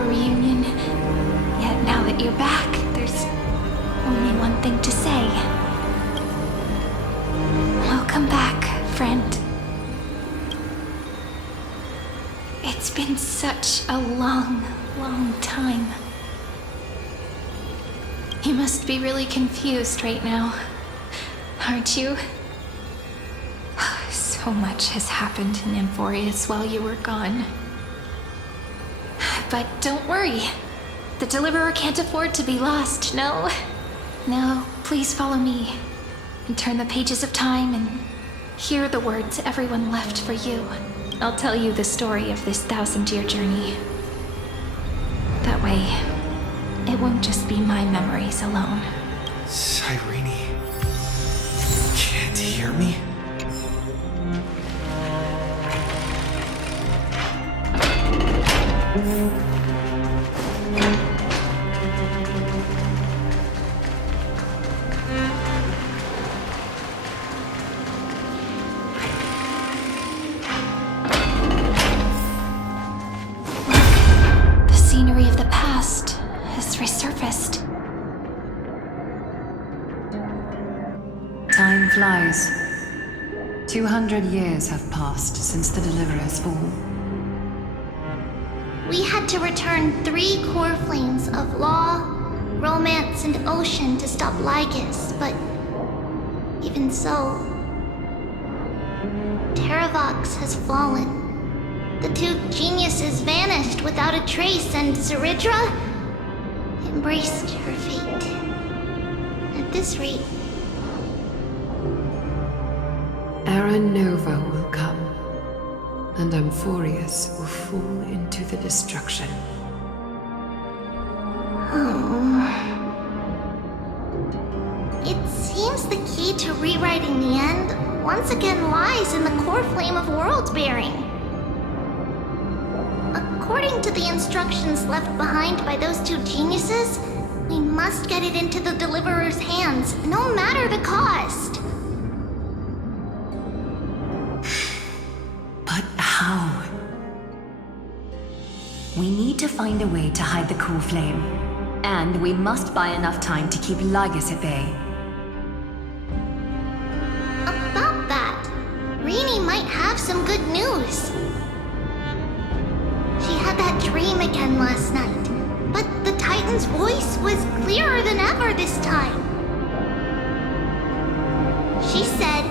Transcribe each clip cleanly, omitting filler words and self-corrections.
our reunion. Yet now that you're back, there's only one thing to say. Welcome back, friend. It's been such a long, long time. You must be really confused right now, aren't you? So much has happened in Emphorius while you were gone. But don't worry. The Deliverer can't afford to be lost, no? No, please follow me. And turn the pages of time and hear the words everyone left for you. I'll tell you the story of this 1,000-year journey. That way, it won't just be my memories alone. Cyrene, can't hear me? The scenery of the past has resurfaced. Time flies. 200 years have passed since the Deliverer's fall. We had to return 3 core flames of law, romance, and ocean to stop Lygus, but even so, Terravox has fallen. The 2 geniuses vanished without a trace, and Zeridra embraced her fate. At this rate, Era Nova will come, and Emphorius will fall into the destruction. It seems the key to rewriting the end once again lies in the core flame of world-bearing. According to the instructions left behind by those 2 geniuses, we must get it into the Deliverer's hands, no matter the cost. But how? We need to find a way to hide the core flame. And we must buy enough time to keep Lygus at bay. About that, Rini might have some good news. She had that dream again last night, but the Titan's voice was clearer than ever this time. She said,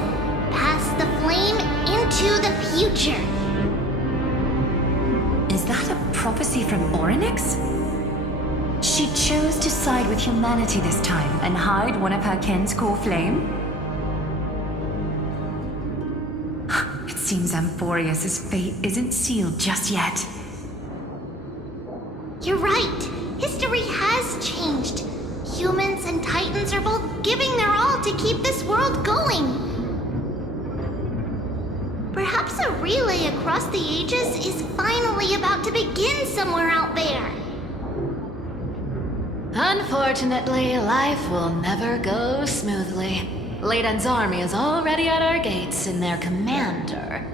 "Pass the flame into the future." Is that a prophecy from Orynyx? She chose to side with humanity this time and hide one of her kin's core flame? It seems Emphorius' fate isn't sealed just yet. You're right. History has changed. Humans and Titans are both giving their all to keep this world going. Perhaps a relay across the ages is finally about to begin somewhere out there. Unfortunately, life will never go smoothly. Leiden's army is already at our gates, and their commander,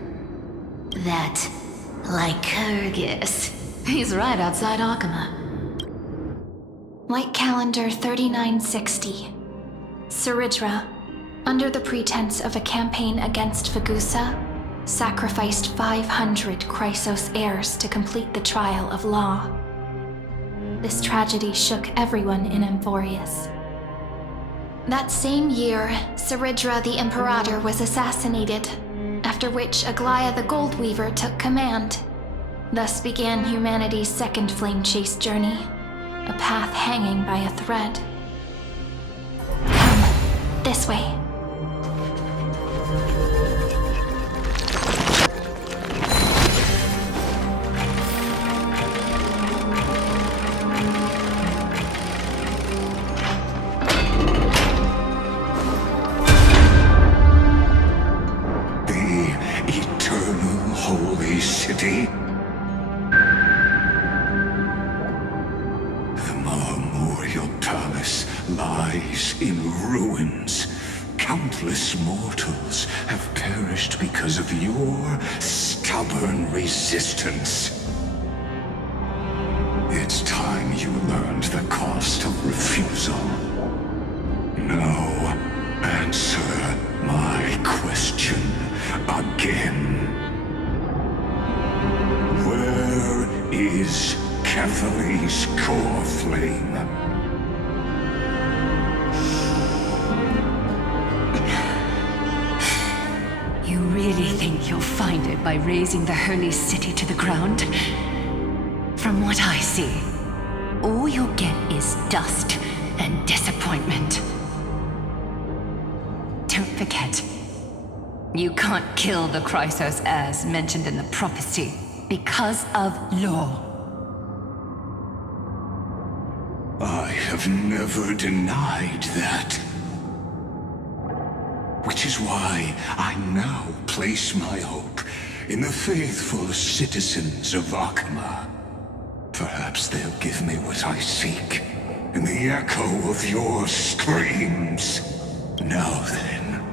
that Lycurgus, he's right outside Akama. Light calendar 3960. Zeridra, under the pretense of a campaign against Fagusa, sacrificed 500 Chrysos heirs to complete the trial of law. This tragedy shook everyone in Emphorius. That same year, Zeridra the Imperator was assassinated, after which Aglaia the Goldweaver took command. Thus began humanity's second flame chase journey, a path hanging by a thread. Come, this way. Holy city. The memorial palace lies in ruins. Countless mortals have perished because of your stubborn resistance. it's time you learned the cost of refusal. Now, answer my question again. Where is Catholi's core flame? You really think you'll find it by razing the holy city to the ground? From what I see, all you'll get is dust and disappointment. Don't forget, you can't kill the Chrysos as mentioned in the prophecy because of law. I have never denied that. Which is why I now place my hope in the faithful citizens of Akama. Perhaps they'll give me what I seek in the echo of your screams. Now then,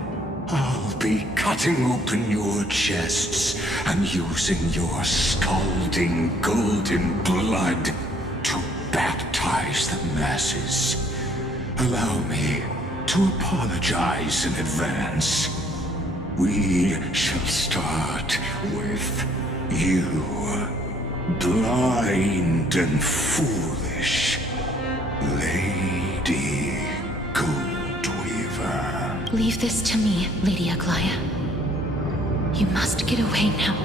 I'll be cutting open your chests and using your scalding golden blood to baptize the masses. Allow me to apologize in advance. We shall start with you, blind and foolish Lady Goldweaver. Leave this to me, Lady Aglaya. You must get away now.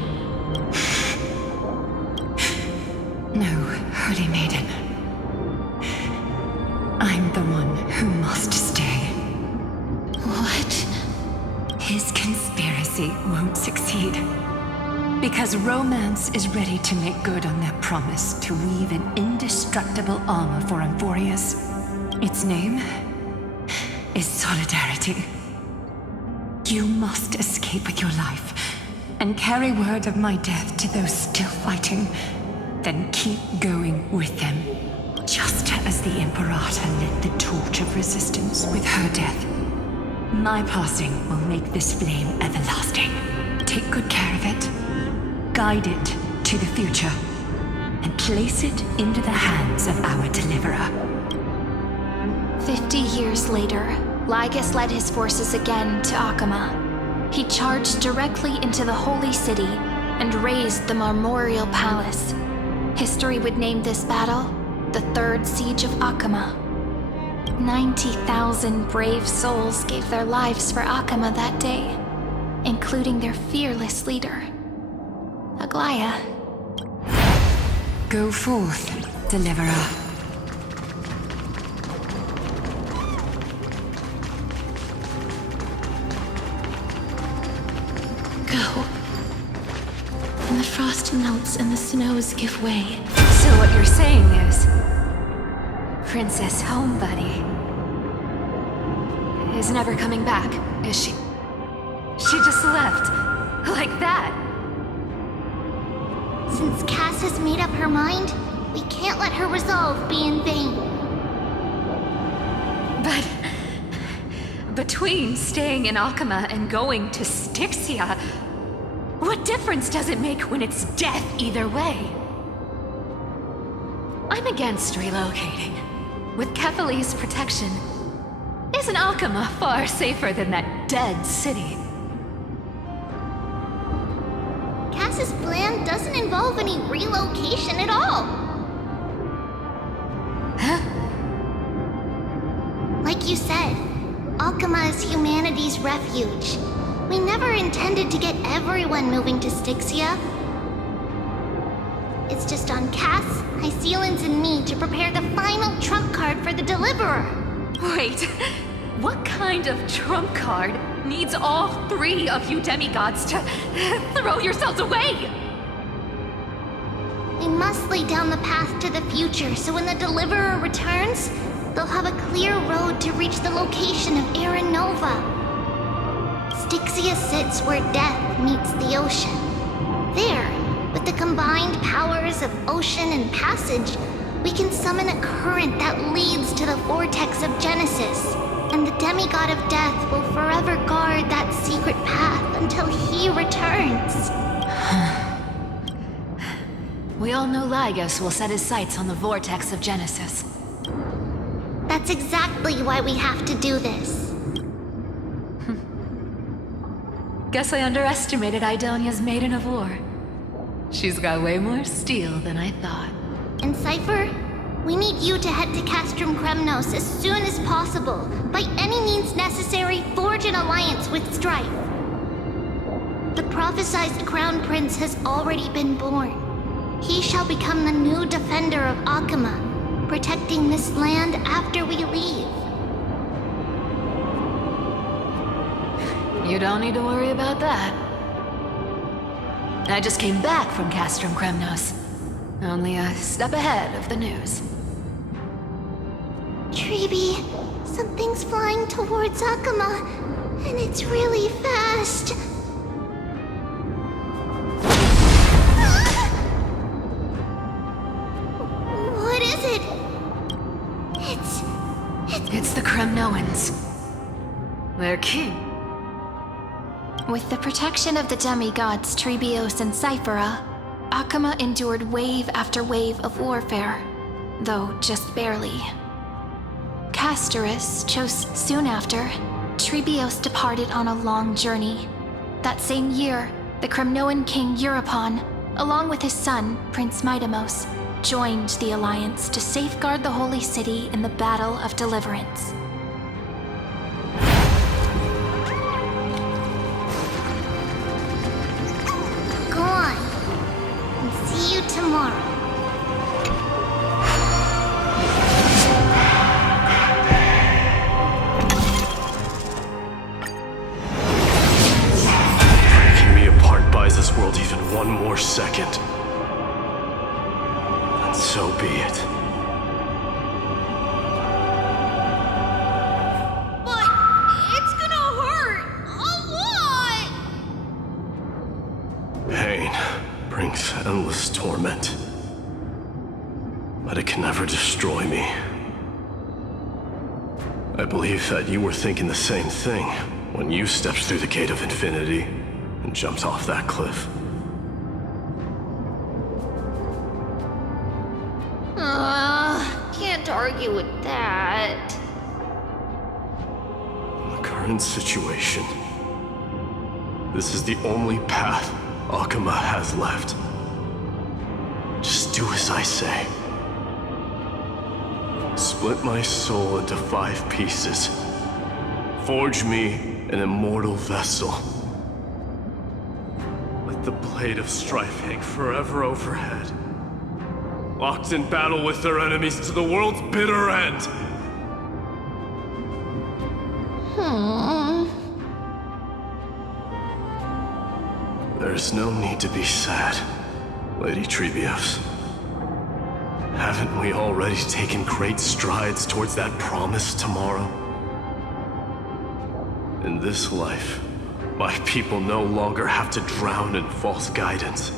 No, Holy Maiden. I'm the one who must stay. What? His conspiracy won't succeed. Because Romance is ready to make good on their promise to weave an indestructible armor for Amphorius. Its name is Solidarity. You must escape with your life and carry word of my death to those still fighting. Then keep going with them. Just as the Imperator lit the torch of resistance with her death. My passing will make this flame everlasting. Take good care of it. Guide it to the future. And place it into the hands of our deliverer. 50 years later, Lygus led his forces again to Akama. He charged directly into the Holy City and razed the Marmorial Palace. History would name this battle the Third Siege of Akama. 90,000 brave souls gave their lives for Akama that day, including their fearless leader, Aglaya. Go forth, deliverer. Go. When the frost melts and the snows give way. So what you're saying is, Princess Homebuddy is never coming back, is she? She just left, like that. Since Cass has made up her mind, we can't let her resolve be in vain. But between staying in Akama and going to Styxia, what difference does it make when it's death either way? I'm against relocating. With Kethale's protection, isn't Akama far safer than that dead city? Cass's plan doesn't involve any relocation at all. Huh? Like you said, Akama is humanity's refuge. We never intended to get everyone moving to Styxia. It's just on Cass, Hycealans, and me to prepare the final trump card for the Deliverer. Wait, what kind of trump card needs all three of you demigods to throw yourselves away? We must lay down the path to the future so when the Deliverer returns, they'll have a clear road to reach the location of Aranova. Styxia sits where death meets the ocean. There, with the combined powers of ocean and passage, we can summon a current that leads to the vortex of Genesis. And the demigod of death will forever guard that secret path until he returns. We all know Lygos will set his sights on the vortex of Genesis. That's exactly why we have to do this. Guess I underestimated Idonia's Maiden of War. She's got way more steel than I thought. And Cypher, we need you to head to Castrum Kremnos as soon as possible. By any means necessary, forge an alliance with Strife. The prophesized Crown Prince has already been born. He shall become the new defender of Akama, protecting this land after we leave. You don't need to worry about that. I just came back from Castrum Kremnos. Only a step ahead of the news. Treeby, something's flying towards Akama, and it's really fast. What is it? It's the Kremnoans. Their king. With the protection of the demigods Trebios and Cyphera, Akama endured wave after wave of warfare, though just barely. Castorus chose soon after. Trebios departed on a long journey. That same year, the Kremnoan king Euripon, along with his son, Prince Midamos, joined the alliance to safeguard the holy city in the Battle of Deliverance. Go on, and see you tomorrow. Breaking me apart buys this world even one more second. And so be it. But it's gonna hurt a lot! Pain brings endless torment. But it can never destroy me. I believe that you were thinking the same thing when you stepped through the gate of infinity and jumped off that cliff. Can't argue with that. In the current situation, this is the only path Akama has left. Just do as I say. Split my soul into 5 pieces. Forge me an immortal vessel. Let the blade of strife hang forever overhead. Locked in battle with their enemies to the world's bitter end. There's no need to be sad, Lady Trebios. Haven't we already taken great strides towards that promised tomorrow? In this life, my people no longer have to drown in false guidance.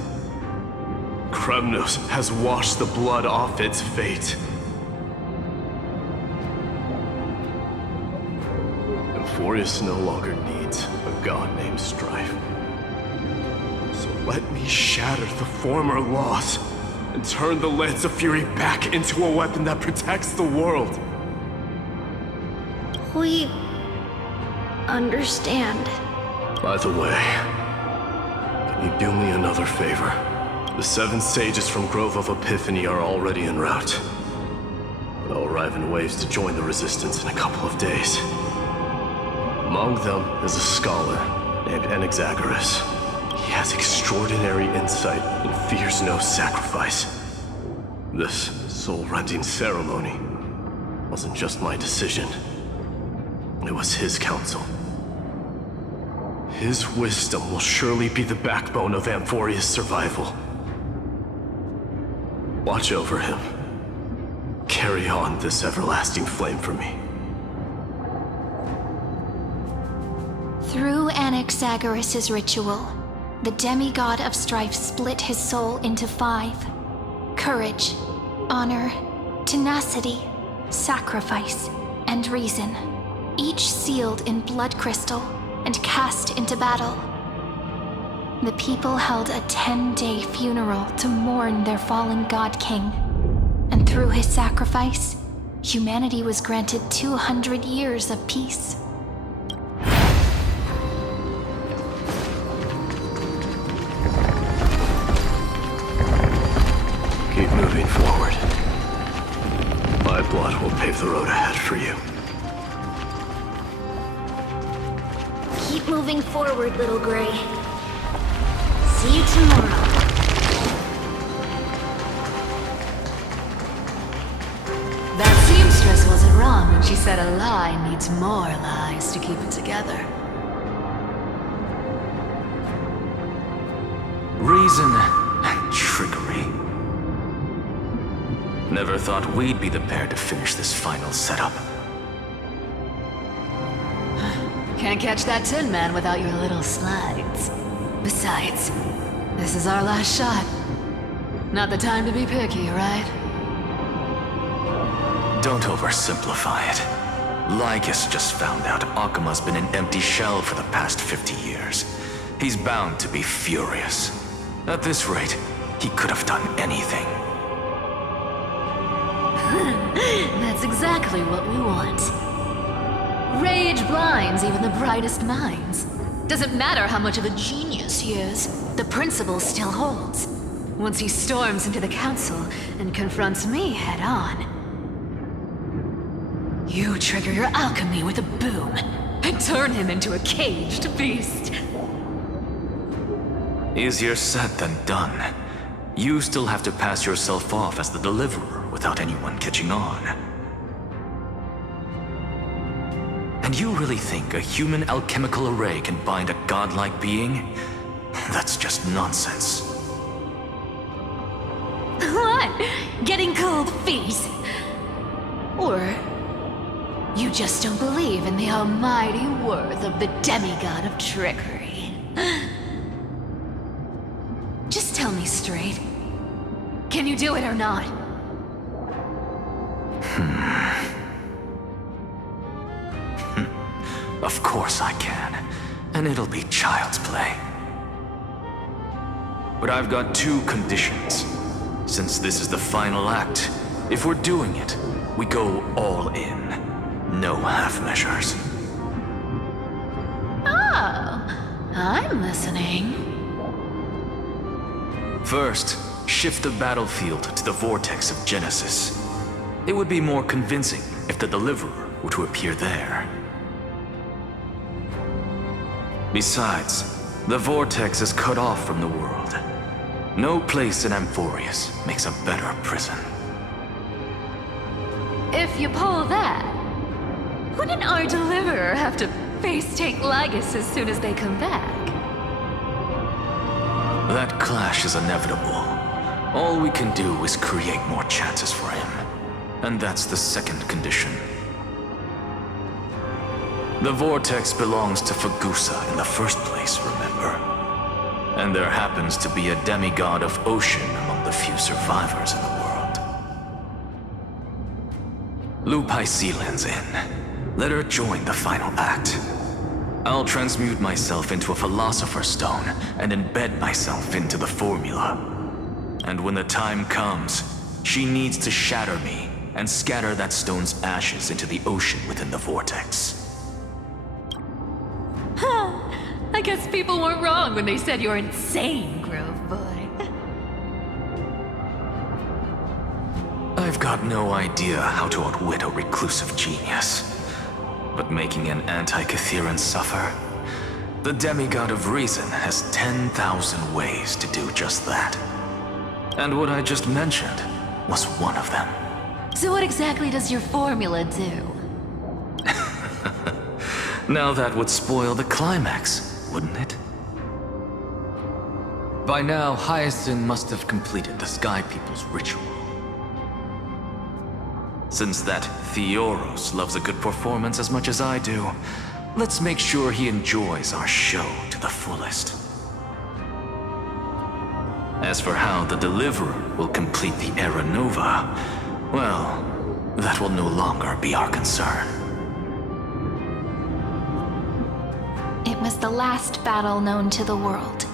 Kremnos has washed the blood off its fate. Emphorius no longer needs a god named Strife. So let me shatter the former laws and turn the Lance of Fury back into a weapon that protects the world. We understand. By the way, can you do me another favor? The 7 sages from Grove of Epiphany are already en route. They'll arrive in waves to join the Resistance in a couple of days. Among them is a scholar named Anaxagoras. He has extraordinary insight and fears no sacrifice. This soul-rending ceremony wasn't just my decision. It was his counsel. His wisdom will surely be the backbone of Amphoria's survival. Watch over him. Carry on this everlasting flame for me. Through Anaxagoras' ritual, the demigod of strife split his soul into 5. Courage, honor, tenacity, sacrifice, and reason, each sealed in blood crystal and cast into battle. the people held a 10-day funeral to mourn their fallen god king. And through his sacrifice, humanity was granted 200 years of peace. Keep moving forward. My blood will pave the road ahead for you. Keep moving forward, little Gray. See you tomorrow. That seamstress wasn't wrong when she said a lie needs more lies to keep it together. Reason and trickery. Never thought we'd be the pair to finish this final setup. Can't catch that Tin Man without your little slides. Besides, this is our last shot. Not the time to be picky, right? Don't oversimplify it. Lycus just found out Akima's been an empty shell for the past 50 years. He's bound to be furious. At this rate, he could have done anything. That's exactly what we want. Rage blinds even the brightest minds. Doesn't matter how much of a genius he is, the principle still holds. Once he storms into the council and confronts me head on. You trigger your alchemy with a boom and turn him into a caged beast. Easier said than done. You still have to pass yourself off as the deliverer without anyone catching on. And you really think a human alchemical array can bind a godlike being? That's just nonsense. What? Getting cold feet? Or you just don't believe in the almighty worth of the demigod of trickery? Just tell me straight. Can you do it or not? Of course I can. And it'll be child's play. But I've got two conditions. Since this is the final act, if we're doing it, we go all in. No half measures. Oh, I'm listening. First, shift the battlefield to the vortex of Genesis. It would be more convincing if the deliverer were to appear there. Besides, the vortex is cut off from the world. No place in Amphorius makes a better prison. If you pull that, wouldn't our deliverer have to face-take Lygus as soon as they come back? That clash is inevitable. All we can do is create more chances for him. And that's the second condition. The vortex belongs to Fagusa in the first place, remember? And there happens to be a demigod of ocean among the few survivors in the world. Lupai Sealand's in. Let her join the final act. I'll transmute myself into a Philosopher's Stone and embed myself into the formula. And when the time comes, she needs to shatter me and scatter that stone's ashes into the ocean within the vortex. I guess people weren't wrong when they said you're insane, Grove Boy. I've got no idea how to outwit a reclusive genius. But making an anti-Catheran suffer? The demigod of reason has 10,000 ways to do just that. And what I just mentioned was one of them. So what exactly does your formula do? Now that would spoil the climax, wouldn't it? By now, Hyacinth must have completed the Sky People's ritual. Since that Theoros loves a good performance as much as I do, let's make sure he enjoys our show to the fullest. As for how the Deliverer will complete the Era Nova, well, that will no longer be our concern. It was the last battle known to the world.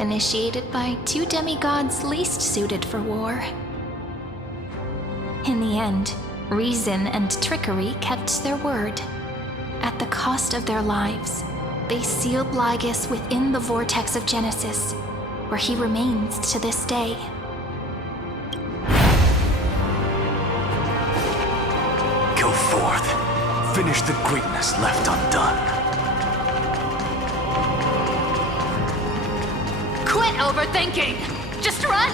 initiated by two demigods least suited for war. In the end, reason and trickery kept their word. At the cost of their lives, they sealed Lygus within the vortex of Genesis, where he remains to this day. Go forth. Finish the greatness left undone. Quit overthinking! Just run!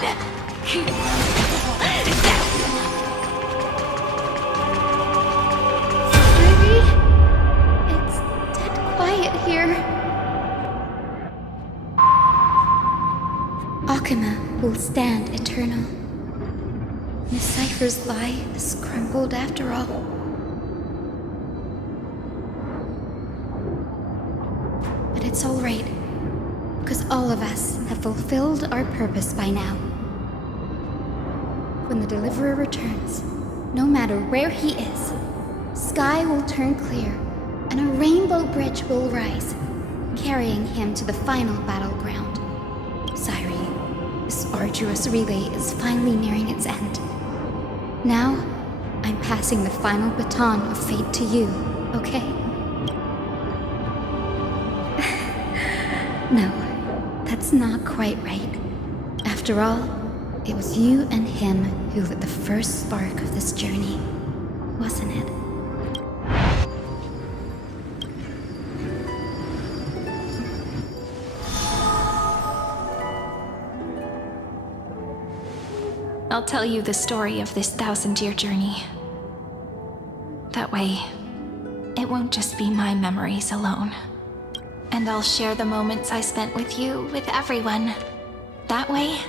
Ruby? It's dead quiet here. Akuma will stand eternal. Miss Cypher's lie is crumbled after all. But it's all right, because all of us have fulfilled our purpose by now. When the Deliverer returns, no matter where he is, sky will turn clear, and a rainbow bridge will rise, carrying him to the final battleground. Sairi, this arduous relay is finally nearing its end. Now, I'm passing the final baton of fate to you, okay? No, that's not quite right. After all, it was you and him who lit the first spark of this journey, wasn't it? I'll tell you the story of this 1,000-year journey. That way, it won't just be my memories alone. And I'll share the moments I spent with you with everyone. That way,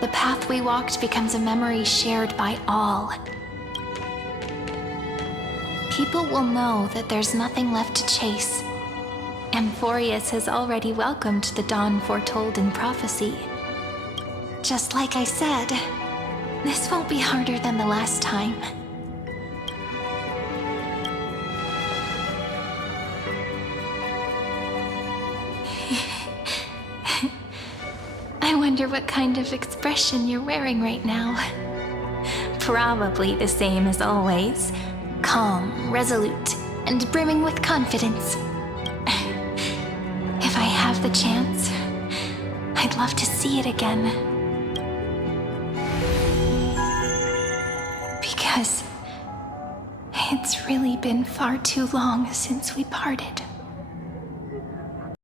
the path we walked becomes a memory shared by all. People will know that there's nothing left to chase. Amphorius has already welcomed the dawn foretold in prophecy. Just like I said, this won't be harder than the last time. I wonder what kind of expression you're wearing right now. Probably the same as always. Calm, resolute, and brimming with confidence. If I have the chance, I'd love to see it again. Because it's really been far too long since we parted.